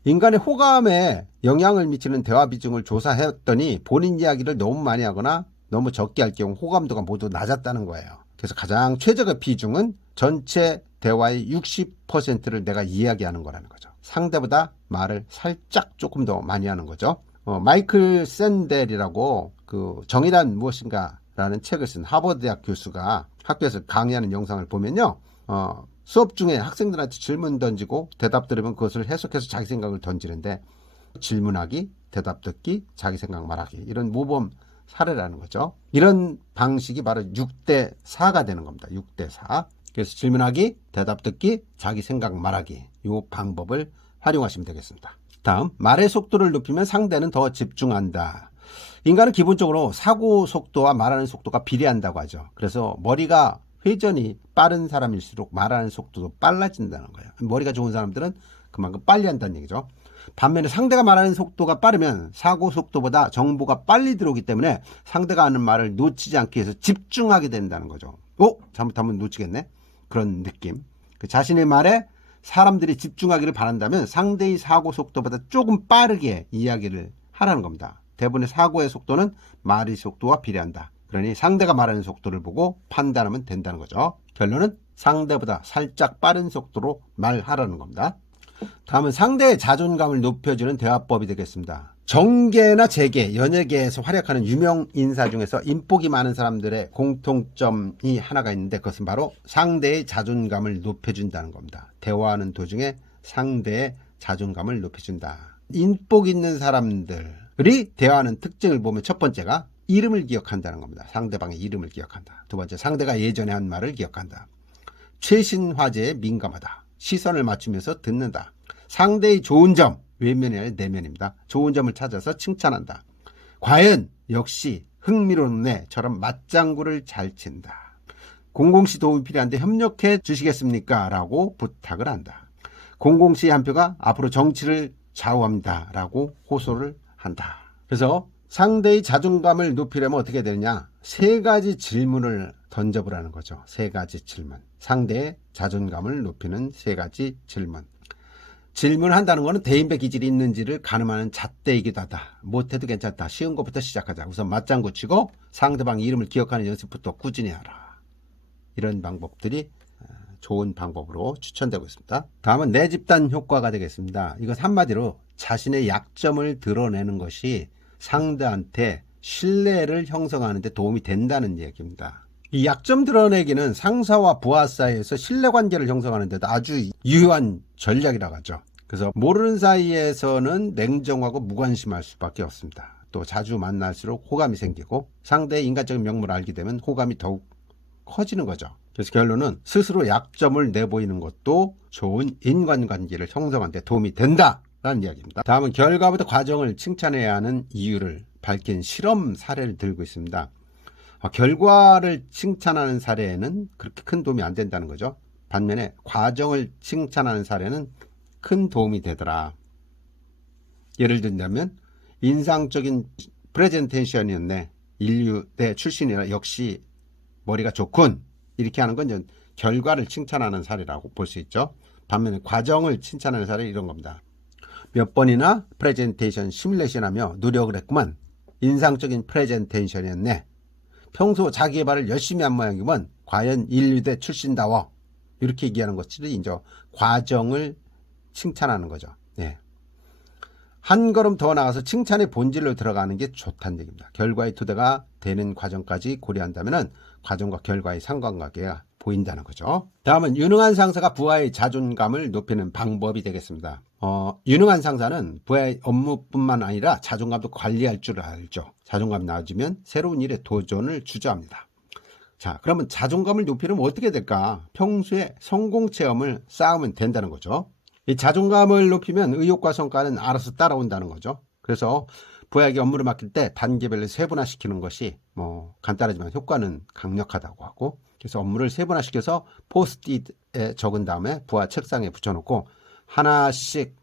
인간의 호감에 영향을 미치는 대화 비중을 조사했더니 본인 이야기를 너무 많이 하거나 너무 적게 할 경우 호감도가 모두 낮았다는 거예요. 그래서 가장 최적의 비중은 전체 대화의 60%를 내가 이야기하는 거라는 거죠. 상대보다 말을 살짝 조금 더 많이 하는 거죠. 마이클 샌델이라고 그 정의란 무엇인가 라는 책을 쓴 하버드 대학 교수가 학교에서 강의하는 영상을 보면요. 수업 중에 학생들한테 질문 던지고 대답 들으면 그것을 해석해서 자기 생각을 던지는데 질문하기, 대답 듣기, 자기 생각 말하기 이런 모범 사례라는 거죠. 이런 방식이 바로 6대 4가 되는 겁니다. 6대 4. 그래서 질문하기, 대답 듣기, 자기 생각 말하기 이 방법을 활용하시면 되겠습니다. 다음, 말의 속도를 높이면 상대는 더 집중한다. 인간은 기본적으로 사고 속도와 말하는 속도가 비례한다고 하죠. 그래서 머리가 회전이 빠른 사람일수록 말하는 속도도 빨라진다는 거예요. 머리가 좋은 사람들은 그만큼 빨리 한다는 얘기죠. 반면에 상대가 말하는 속도가 빠르면 사고 속도보다 정보가 빨리 들어오기 때문에 상대가 하는 말을 놓치지 않기 위해서 집중하게 된다는 거죠. 잘못하면 놓치겠네? 그런 느낌. 자신의 말에 사람들이 집중하기를 바란다면 상대의 사고 속도보다 조금 빠르게 이야기를 하라는 겁니다. 대부분의 사고의 속도는 말의 속도와 비례한다. 그러니 상대가 말하는 속도를 보고 판단하면 된다는 거죠. 결론은 상대보다 살짝 빠른 속도로 말하라는 겁니다. 다음은 상대의 자존감을 높여주는 대화법이 되겠습니다. 정계나 재계, 연예계에서 활약하는 유명 인사 중에서 인복이 많은 사람들의 공통점이 하나가 있는데 그것은 바로 상대의 자존감을 높여준다는 겁니다. 대화하는 도중에 상대의 자존감을 높여준다. 인복 있는 사람들이 대화하는 특징을 보면 첫 번째가 이름을 기억한다는 겁니다. 상대방의 이름을 기억한다. 두 번째, 상대가 예전에 한 말을 기억한다. 최신 화제에 민감하다. 시선을 맞추면서 듣는다. 상대의 좋은 점, 외면이 아니라 내면입니다. 좋은 점을 찾아서 칭찬한다. 과연 역시 흥미롭네처럼 맞장구를 잘 친다. 00시 도움이 필요한데 협력해 주시겠습니까? 라고 부탁을 한다. 00시 한 표가 앞으로 정치를 좌우합니다. 라고 호소를 한다. 그래서 상대의 자존감을 높이려면 어떻게 되느냐? 세 가지 질문을 던져보라는 거죠. 세 가지 질문. 상대의 자존감을 높이는 세 가지 질문. 질문한다는 것은 대인배 기질이 있는지를 가늠하는 잣대이기도 하다. 못해도 괜찮다. 쉬운 것부터 시작하자. 우선 맞장구 치고 상대방 이름을 기억하는 연습부터 꾸준히 하라. 이런 방법들이 좋은 방법으로 추천되고 있습니다. 다음은 내 집단 효과가 되겠습니다. 이것 한마디로 자신의 약점을 드러내는 것이 상대한테 신뢰를 형성하는 데 도움이 된다는 얘기입니다. 이 약점 드러내기는 상사와 부하 사이에서 신뢰관계를 형성하는 데도 아주 유효한 전략이라고 하죠. 그래서 모르는 사이에서는 냉정하고 무관심할 수밖에 없습니다. 또 자주 만날수록 호감이 생기고 상대의 인간적인 면모를 알게 되면 호감이 더욱 커지는 거죠. 그래서 결론은 스스로 약점을 내보이는 것도 좋은 인간관계를 형성하는 데 도움이 된다라는 이야기입니다. 다음은 결과보다 과정을 칭찬해야 하는 이유를 밝힌 실험 사례를 들고 있습니다. 결과를 칭찬하는 사례에는 그렇게 큰 도움이 안 된다는 거죠. 반면에 과정을 칭찬하는 사례는 큰 도움이 되더라. 예를 들자면 인상적인 프레젠테이션이었네. 인류대 출신이라 역시 머리가 좋군. 이렇게 하는 건 이제 결과를 칭찬하는 사례라고 볼 수 있죠. 반면에 과정을 칭찬하는 사례 이런 겁니다. 몇 번이나 프레젠테이션 시뮬레이션 하며 노력을 했구만. 인상적인 프레젠테이션이었네. 평소 자기 개발을 열심히 한 모양이면 과연 인류대 출신다워. 이렇게 얘기하는 것들이 이제 과정을 칭찬하는 거죠. 네. 한 걸음 더 나가서 칭찬의 본질로 들어가는 게 좋다는 얘기입니다. 결과의 토대가 되는 과정까지 고려한다면 과정과 결과의 상관관계가 보인다는 거죠. 다음은 유능한 상사가 부하의 자존감을 높이는 방법이 되겠습니다. 유능한 상사는 부하의 업무뿐만 아니라 자존감도 관리할 줄 알죠. 자존감이 낮으면 새로운 일에 도전을 주저합니다. 자, 그러면 자존감을 높이려면 어떻게 될까? 평소에 성공 체험을 쌓으면 된다는 거죠. 이 자존감을 높이면 의욕과 성과는 알아서 따라온다는 거죠. 그래서 부하에게 업무를 맡길 때 단계별로 세분화시키는 것이 간단하지만 효과는 강력하다고 하고, 그래서 업무를 세분화시켜서 포스트잇에 적은 다음에 부하 책상에 붙여놓고 하나씩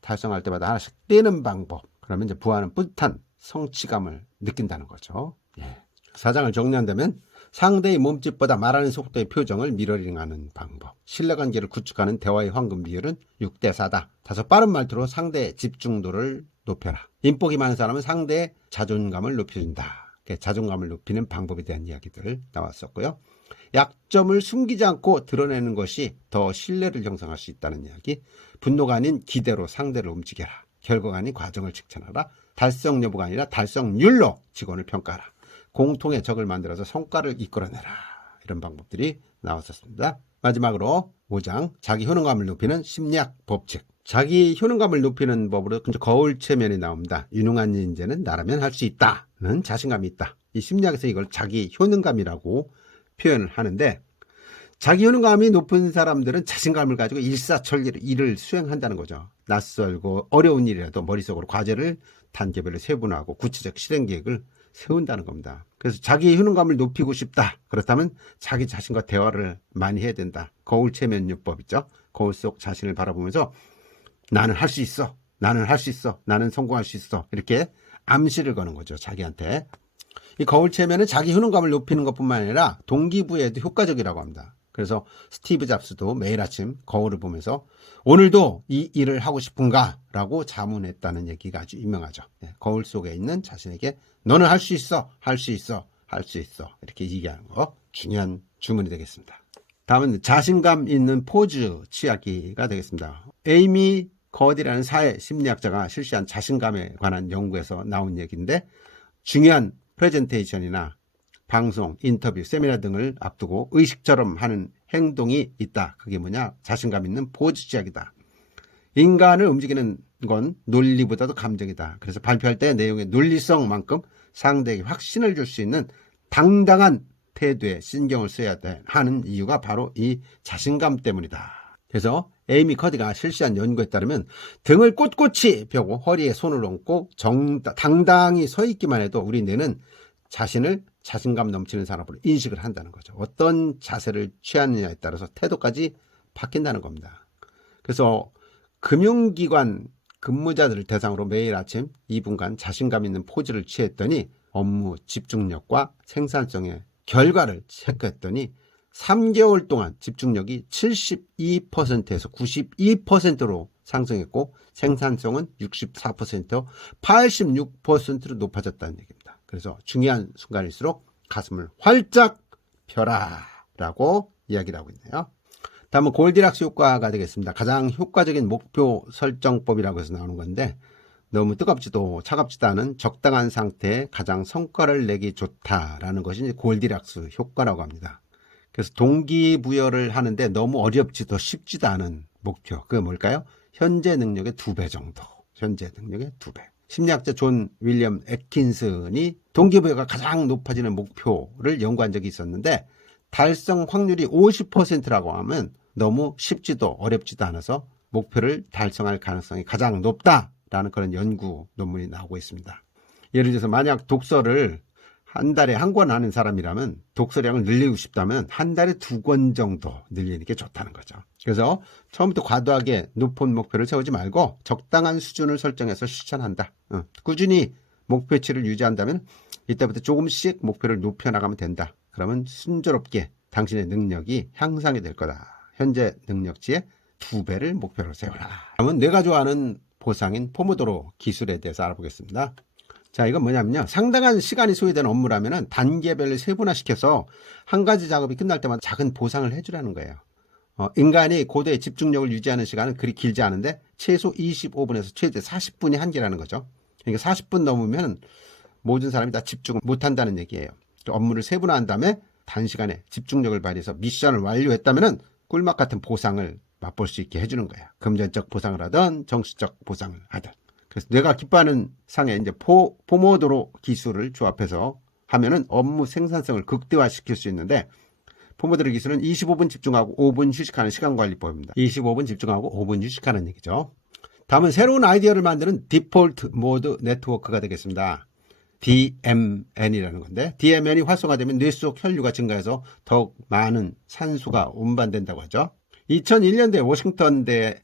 달성할 때마다 하나씩 떼는 방법. 그러면 이제 부하는 뿌듯한 성취감을 느낀다는 거죠. 예. 사장을 정리한다면 상대의 몸짓보다 말하는 속도의 표정을 미러링하는 방법. 신뢰관계를 구축하는 대화의 황금 비율은 6대4다. 다소 빠른 말투로 상대의 집중도를 높여라. 인복이 많은 사람은 상대의 자존감을 높여준다. 자존감을 높이는 방법에 대한 이야기들 나왔었고요. 약점을 숨기지 않고 드러내는 것이 더 신뢰를 형성할 수 있다는 이야기. 분노가 아닌 기대로 상대를 움직여라. 결과가 아닌 과정을 칭찬하라. 달성 여부가 아니라 달성률로 직원을 평가하라. 공통의 적을 만들어서 성과를 이끌어내라. 이런 방법들이 나왔었습니다. 마지막으로 5장 자기 효능감을 높이는 심리학 법칙. 자기 효능감을 높이는 법으로 거울 체면이 나옵니다. 유능한 인재는 나라면 할 수 있다는 자신감이 있다. 이 심리학에서 이걸 자기 효능감이라고 표현을 하는데, 자기 효능감이 높은 사람들은 자신감을 가지고 일사천리로 일을 수행한다는 거죠. 낯설고 어려운 일이라도 머릿속으로 과제를 단계별로 세분화하고 구체적 실행 계획을 세운다는 겁니다. 그래서 자기 효능감을 높이고 싶다. 그렇다면 자기 자신과 대화를 많이 해야 된다. 거울 체면요법 있죠. 거울 속 자신을 바라보면서 나는 할 수 있어. 나는 할 수 있어. 나는 성공할 수 있어. 이렇게 암시를 거는 거죠. 자기한테. 이 거울 체면은 자기 효능감을 높이는 것뿐만 아니라 동기부여에도 효과적이라고 합니다. 그래서 스티브 잡스도 매일 아침 거울을 보면서 오늘도 이 일을 하고 싶은가? 라고 자문했다는 얘기가 아주 유명하죠. 거울 속에 있는 자신에게 너는 할 수 있어, 할 수 있어, 할 수 있어. 이렇게 얘기하는 거 중요한 주문이 되겠습니다. 다음은 자신감 있는 포즈 취하기가 되겠습니다. 에이미 거디라는 사회 심리학자가 실시한 자신감에 관한 연구에서 나온 얘기인데, 중요한 프레젠테이션이나 방송, 인터뷰, 세미나 등을 앞두고 의식처럼 하는 행동이 있다. 그게 뭐냐? 자신감 있는 포즈 취하기다. 인간을 움직이는 건 논리보다도 감정이다. 그래서 발표할 때 내용의 논리성만큼 상대에게 확신을 줄 수 있는 당당한 태도에 신경을 써야 하는 이유가 바로 이 자신감 때문이다. 그래서 에이미 커디가 실시한 연구에 따르면 등을 꼿꼿이 펴고 허리에 손을 얹고 당당히 서 있기만 해도 우리 뇌는 자신을 자신감 넘치는 사람으로 인식을 한다는 거죠. 어떤 자세를 취하느냐에 따라서 태도까지 바뀐다는 겁니다. 그래서 금융기관 근무자들을 대상으로 매일 아침 2분간 자신감 있는 포즈를 취했더니 업무 집중력과 생산성의 결과를 체크했더니 3개월 동안 집중력이 72%에서 92%로 상승했고 생산성은 64%, 86%로 높아졌다는 얘기입니다. 그래서 중요한 순간일수록 가슴을 활짝 펴라 라고 이야기를 하고 있네요. 다음은 골디락스 효과가 되겠습니다. 가장 효과적인 목표 설정법이라고 해서 나오는 건데 너무 뜨겁지도 차갑지도 않은 적당한 상태에 가장 성과를 내기 좋다라는 것이 이제 골디락스 효과라고 합니다. 그래서 동기부여를 하는데 너무 어렵지도 쉽지도 않은 목표. 그게 뭘까요? 현재 능력의 2배 정도. 현재 능력의 2배. 심리학자 존 윌리엄 애킨슨이 동기부여가 가장 높아지는 목표를 연구한 적이 있었는데 달성 확률이 50%라고 하면 너무 쉽지도 어렵지도 않아서 목표를 달성할 가능성이 가장 높다라는 그런 연구 논문이 나오고 있습니다. 예를 들어서 만약 독서를 한 달에 한 권 하는 사람이라면 독서량을 늘리고 싶다면 한 달에 2권 정도 늘리는 게 좋다는 거죠. 그래서 처음부터 과도하게 높은 목표를 세우지 말고 적당한 수준을 설정해서 실천한다. 꾸준히 목표치를 유지한다면 이때부터 조금씩 목표를 높여나가면 된다. 그러면 순조롭게 당신의 능력이 향상이 될 거다. 현재 능력치의 2배를 목표로 세워라. 다음은 내가 좋아하는 보상인 포모도로 기술에 대해서 알아보겠습니다. 자, 이건 뭐냐면요. 상당한 시간이 소요되는 업무라면 단계별로 세분화시켜서 한 가지 작업이 끝날 때마다 작은 보상을 해주라는 거예요. 인간이 고도의 집중력을 유지하는 시간은 그리 길지 않은데 최소 25분에서 최대 40분이 한계라는 거죠. 그러니까 40분 넘으면 모든 사람이 다 집중을 못한다는 얘기예요. 업무를 세분화한 다음에 단시간에 집중력을 발휘해서 미션을 완료했다면 꿀맛 같은 보상을 맛볼 수 있게 해주는 거예요. 금전적 보상을 하든 정신적 보상을 하든. 그래서 내가 기뻐하는 상에 이제 포모도로 기술을 조합해서 하면은 업무 생산성을 극대화시킬 수 있는데 포모도로 기술은 25분 집중하고 5분 휴식하는 시간 관리법입니다. 25분 집중하고 5분 휴식하는 얘기죠. 다음은 새로운 아이디어를 만드는 디폴트 모드 네트워크가 되겠습니다. DMN이라는 건데 DMN이 활성화되면 뇌 속 혈류가 증가해서 더욱 많은 산소가 운반된다고 하죠. 2001년대 워싱턴대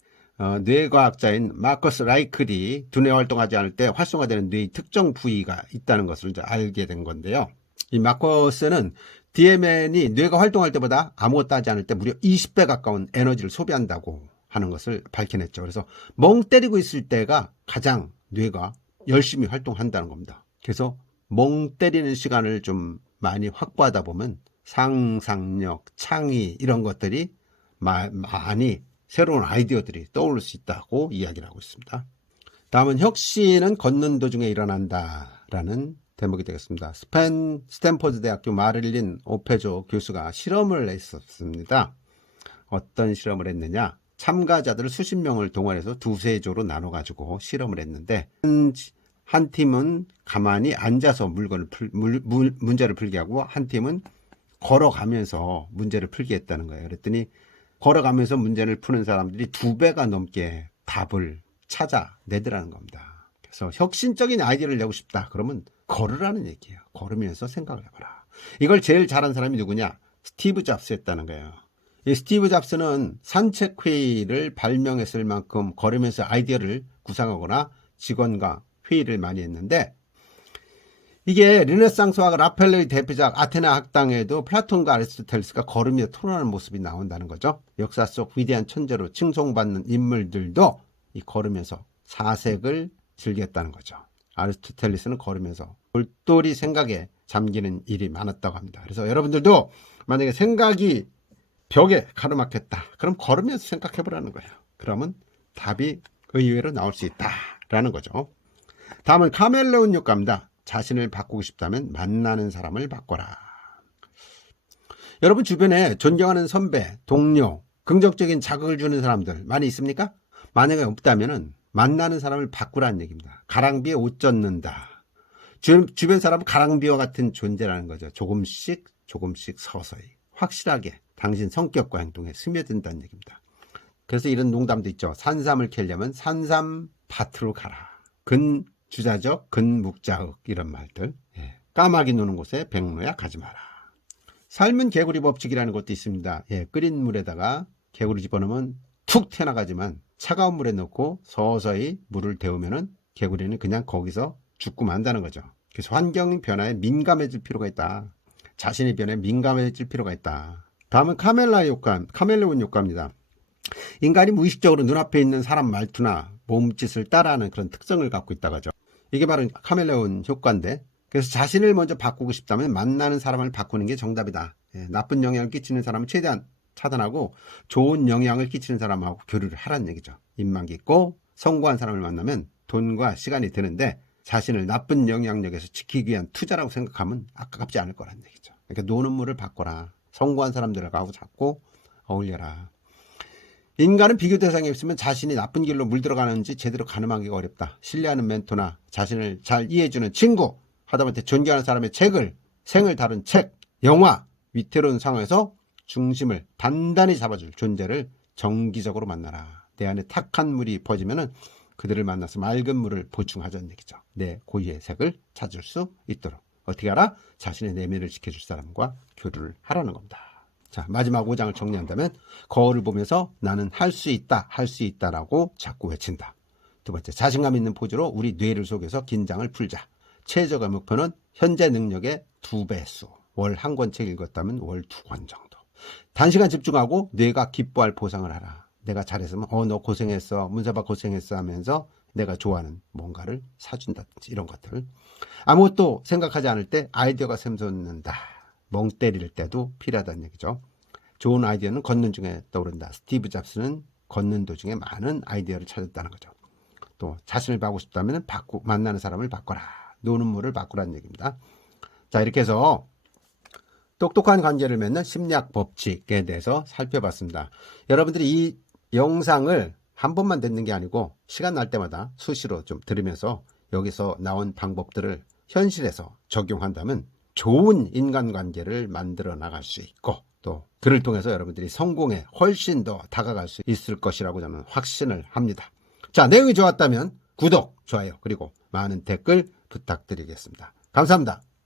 뇌과학자인 마커스 라이클이 두뇌 활동하지 않을 때 활성화되는 뇌의 특정 부위가 있다는 것을 이제 알게 된 건데요. 이 마커스는 DMN이 뇌가 활동할 때보다 아무것도 하지 않을 때 무려 20배 가까운 에너지를 소비한다고 하는 것을 밝혀냈죠. 그래서 멍 때리고 있을 때가 가장 뇌가 열심히 활동한다는 겁니다. 그래서 멍 때리는 시간을 좀 많이 확보하다 보면 상상력, 창의 이런 것들이 많이 새로운 아이디어들이 떠오를 수 있다고 이야기를 하고 있습니다. 다음은 혁신은 걷는 도중에 일어난다라는 대목이 되겠습니다. 스탠퍼드 대학교 마릴린 오페조 교수가 실험을 했었습니다. 어떤 실험을 했느냐? 참가자들을 수십 명을 동원해서 두세 조로 나눠가지고 실험을 했는데 한 팀은 가만히 앉아서 문제를 풀게 하고 한 팀은 걸어가면서 문제를 풀게 했다는 거예요. 그랬더니 걸어가면서 문제를 푸는 사람들이 2배가 넘게 답을 찾아내더라는 겁니다. 그래서 혁신적인 아이디어를 내고 싶다. 그러면 걸으라는 얘기예요. 걸으면서 생각을 해봐라. 이걸 제일 잘한 사람이 누구냐? 스티브 잡스였다는 거예요. 이 스티브 잡스는 산책회의를 발명했을 만큼 걸으면서 아이디어를 구상하거나 직원과 회의를 많이 했는데 이게 르네상스화가 라펠러의 대표작 아테네 학당에도 플라톤과 아리스토텔레스가 걸으며 토론하는 모습이 나온다는 거죠. 역사 속 위대한 천재로 칭송받는 인물들도 이 걸으면서 사색을 즐겼다는 거죠. 아리스토텔레스는 걸으면서 골똘히 생각에 잠기는 일이 많았다고 합니다. 그래서 여러분들도 만약에 생각이 벽에 가로막혔다. 그럼 걸으면서 생각해보라는 거예요. 그러면 답이 의외로 나올 수 있다라는 거죠. 다음은 카멜레온 효과입니다. 자신을 바꾸고 싶다면 만나는 사람을 바꿔라. 여러분 주변에 존경하는 선배, 동료, 긍정적인 자극을 주는 사람들 많이 있습니까? 만약에 없다면 만나는 사람을 바꾸라는 얘기입니다. 가랑비에 옷 젖는다. 주변 사람은 가랑비와 같은 존재라는 거죠. 조금씩 서서히 확실하게 당신 성격과 행동에 스며든다는 얘기입니다. 그래서 이런 농담도 있죠. 산삼을 캐려면 산삼밭으로 가라. 근주자적, 근묵자흑 이런 말들. 까마귀 노는 곳에 백로야 가지 마라. 삶은 개구리 법칙이라는 것도 있습니다. 끓인 물에다가 개구리 집어넣으면 툭 튀어나가지만 차가운 물에 넣고 서서히 물을 데우면은 개구리는 그냥 거기서 죽고 만다는 거죠. 그래서 환경 변화에 민감해질 필요가 있다. 자신의 변화에 민감해질 필요가 있다. 다음은 카멜레온 효과입니다. 인간이 무의식적으로 눈앞에 있는 사람 말투나 몸짓을 따라하는 그런 특성을 갖고 있다고 하죠. 이게 바로 카멜레온 효과인데, 그래서 자신을 먼저 바꾸고 싶다면 만나는 사람을 바꾸는 게 정답이다. 나쁜 영향을 끼치는 사람은 최대한 차단하고 좋은 영향을 끼치는 사람하고 교류를 하라는 얘기죠. 입만 깊고 성공한 사람을 만나면 돈과 시간이 드는데 자신을 나쁜 영향력에서 지키기 위한 투자라고 생각하면 아깝지 않을 거라는 얘기죠. 그러니까 노는 물을 바꿔라. 성공한 사람들하고 자꾸 어울려라. 인간은 비교 대상이 없으면 자신이 나쁜 길로 물들어가는지 제대로 가늠하기가 어렵다. 신뢰하는 멘토나 자신을 잘 이해해주는 친구, 하다못해 존경하는 사람의 생을 다룬 책, 영화, 위태로운 상황에서 중심을 단단히 잡아줄 존재를 정기적으로 만나라. 내 안에 탁한 물이 퍼지면은 그들을 만나서 맑은 물을 보충하자는 얘기죠. 내 고유의 색을 찾을 수 있도록. 어떻게 하라? 자신의 내면을 지켜줄 사람과 교류를 하라는 겁니다. 자, 마지막 5장을 정리한다면 거울을 보면서 나는 할 수 있다, 할 수 있다라고 자꾸 외친다. 두 번째, 자신감 있는 포즈로 우리 뇌를 속여서 긴장을 풀자. 최저가 목표는 현재 능력의 2배수. 월 1권 책 읽었다면 월 2권 정도. 단시간 집중하고 뇌가 기뻐할 보상을 하라. 내가 잘했으면 너 고생했어, 문서봐 고생했어 하면서 내가 좋아하는 뭔가를 사준다든지 이런 것들. 아무것도 생각하지 않을 때 아이디어가 샘솟는다. 멍 때릴 때도 필요하다는 얘기죠. 좋은 아이디어는 걷는 중에 떠오른다. 스티브 잡스는 걷는 도중에 많은 아이디어를 찾았다는 거죠. 또 자신을 바꾸고 싶다면 만나는 사람을 바꿔라. 노는 물을 바꾸라는 얘기입니다. 자, 이렇게 해서 똑똑한 관계를 맺는 심리학 법칙에 대해서 살펴봤습니다. 여러분들이 이 영상을 한 번만 듣는 게 아니고 시간 날 때마다 수시로 좀 들으면서 여기서 나온 방법들을 현실에서 적용한다면 좋은 인간관계를 만들어 나갈 수 있고 또 그를 통해서 여러분들이 성공에 훨씬 더 다가갈 수 있을 것이라고 저는 확신을 합니다. 자, 내용이 좋았다면 구독, 좋아요 그리고 많은 댓글 부탁드리겠습니다. 감사합니다.